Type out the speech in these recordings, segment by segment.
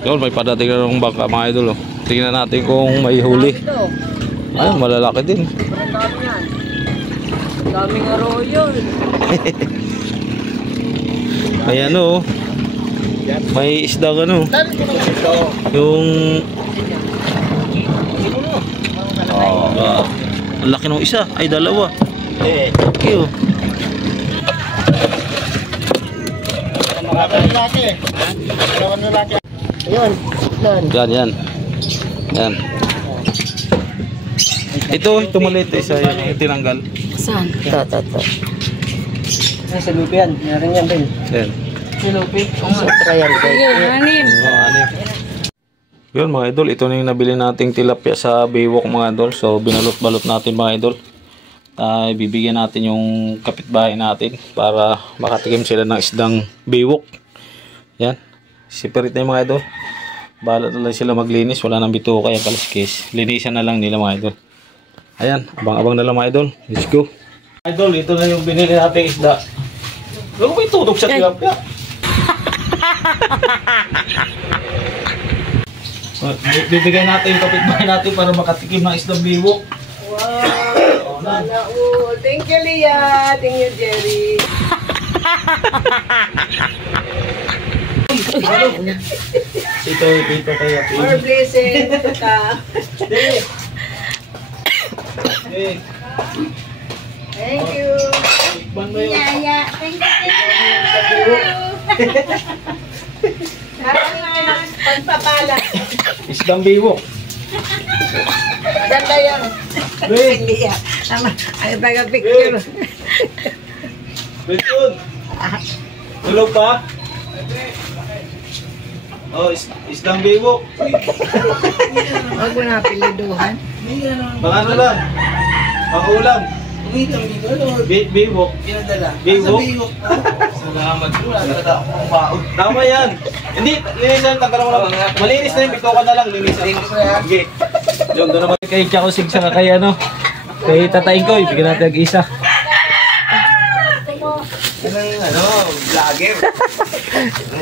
Yun, may padating na ng bangka mga idol. Oh. Tingnan natin kung may huli. Ayun, malalaki din. Daming arroyo. Ayan o. May isda ano. Yung ang laki ng isa. Ay dalawa. Okay o. Ayun. Yan. Yan. Ito maliit isa yung tinanggal. Saan? Ito. Sa lupi yan. Meron yan din. Yan. Sa lupi? Sa trial. Anim. Yun mga idol, ito na yung nabili nating tilapia sa Baywalk mga idol. So binalot-balot natin mga idol. Bibigyan natin yung kapitbahay natin para makatikim sila ng isdang Baywalk. Yan. Separate na yung mga idol. Bahala na lang sila maglinis. Wala nang bituka kaya kaliskis. Linisan na lang nila mga idol. Ayan. Abang-abang na lang mga idol. Let's go. Idol, ito na yung binili nating isda. Ano ba itutok sa tilapia? Bibigyan natin yung kapitbahay natin para makatikim ng isdang Baywalk. Wow! Sana all. Thank you, Leah. Thank you, Jerry. Dito kaya. More blessing. Thank you. Yeah. Thank you. Pagpapala. Isdang Baywalk. Ganda yan. Leah. Ay, taga-picture. Betul. Hello pa? Oh, isdang Baywalk. Huwag mo na piliduhan. Baka ano lang? Pang-ulam. Baywalk. Baywalk. Salamat. Tama yan. Hindi, linisan. Tanggalan ko lang. Malinis na yung bituka na lang. Linisan. Sige. Doon naman kay Chakusig sa kay ano. Kay tatayin ko. Ibigyan natin ang-isa. Vlogger.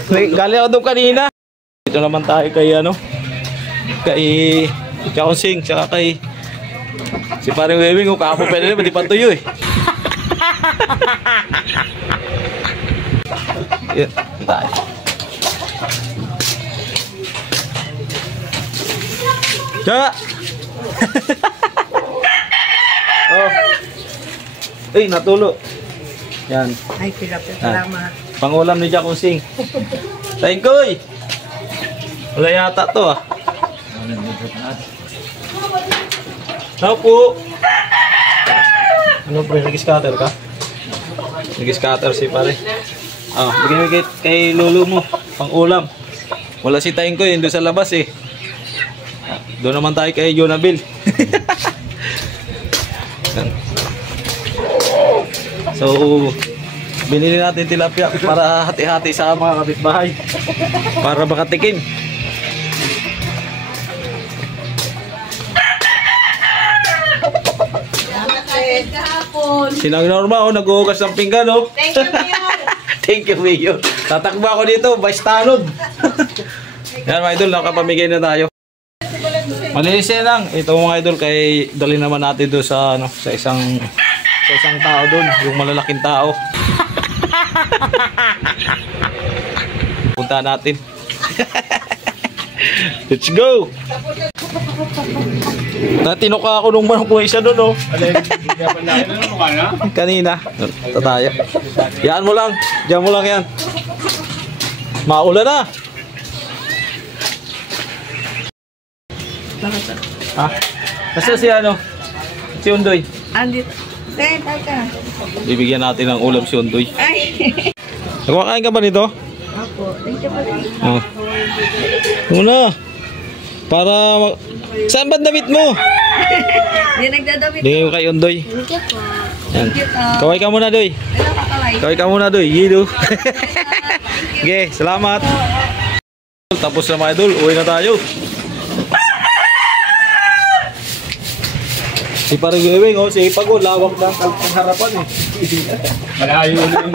Galing ako doon kanina. Dito naman tayo kay ano. Kay Chakusig. Saka kay si parang Wewing. Kapo pa nila. Mati patuyo eh. Yan. Tayo. Tsaka! Oh. Ay, natulo. Yan. Ay, salamat. Pangulam ni Chakusig. Thank you. Wala yata to ah. Ano po? Ano pre, nag-scatter ka? Nag-scatter si pare. Ah, bigyan mo kay lolo mo, pang-ulam. Wala si Tengkoy, doon sa labas eh. Doon naman tayo kay Jonabil. So, binili natin tilapia para hati-hati sa mga kapitbahay. Para makatikim. Sinang Norma, oh, nag-uugas ng pinggan, oh. Thank you, Mayor. Thank you, Mayor. Tatakbo ako dito, vice tanod. Yan, mga idol, nakapamigay na tayo. Malinis lang. Ito mga idol, kay dali naman natin doon sa, ano, sa isang tao doon, yung malalaking tao. Punta natin. Let's go! Natinuka ako nung manok mo isa doon, oh. Kanina. Ito tayo. Yan mo lang. Diyan mo lang yan. Maulan na. Ha? Nasa si ano? Si Undoy. Andito. Teka. Bibigyan natin ng ulam si Undoy. Ay. Nagwakain ka ba nito? Ako. Thank you po. Oh. Muna. Para saan ba damit mo? Hindi nagdadamit. Bigay ko kay Undoy. Thank you po. Yan. Kaway ka muna, Doy. Ano kakaway? Kaway ka muna, Doy. Yido. Okay, salamat. Tapos na mga idol, uwi na tayo. Si parang Ewing, oh, si Ipag, oh, lawak na ang harapan eh. Malayo na yung